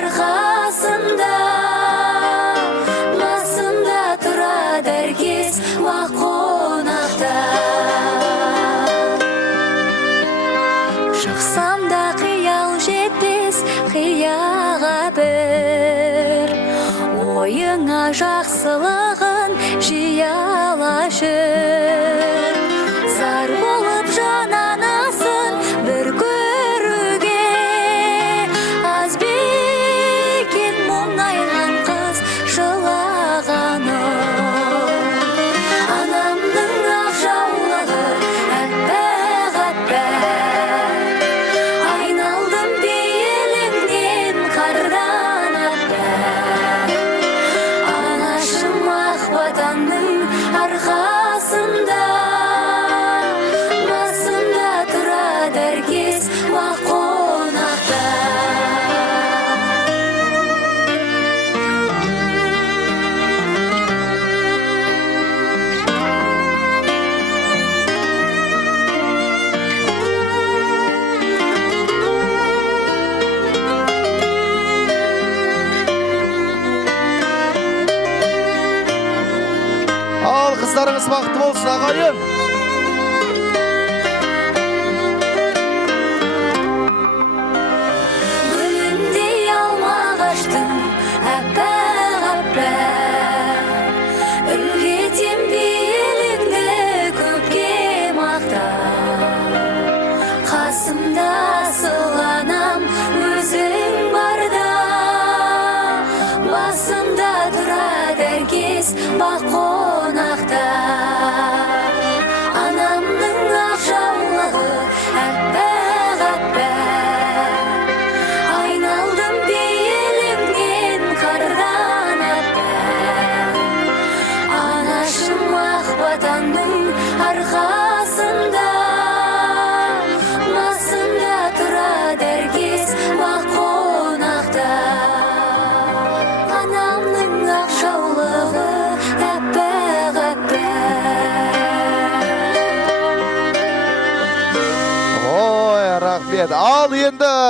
арқасында, басында тұрады әркез уақ қонақта. Шықсам да қиял жетпес қияға бір, ойыңа жақсылығын жиала жүр. Зар болып жананасын бір көруге, аз бекен мұңайған қыз жылағаны. Анамның ақ жаулығы әппақ әппақ, айналдым пейіліңнен қардан әппақ. Анашым ақ ватанның арқасында, басында тұрады әркез уақ қонақта. Ал қыздарыңыз бақытты болсын ағайын. Гүліндей алма ағаштың әппақ әппақ, үлгетем пейіліңді көпке мақтап. Қасымда сыланам өзің барда, басында тұрады әркез бақ қонақта. Анамның ақ жаулығы әппақ әппақ, айналдым пейіліңнен қардан әппақ. Анашым ақ ватанның арқасында, басында тұрады әркез уақ қонақта. Анамның ақ жаулығы әппақ әппақ. Ой, рахмет. Ал енді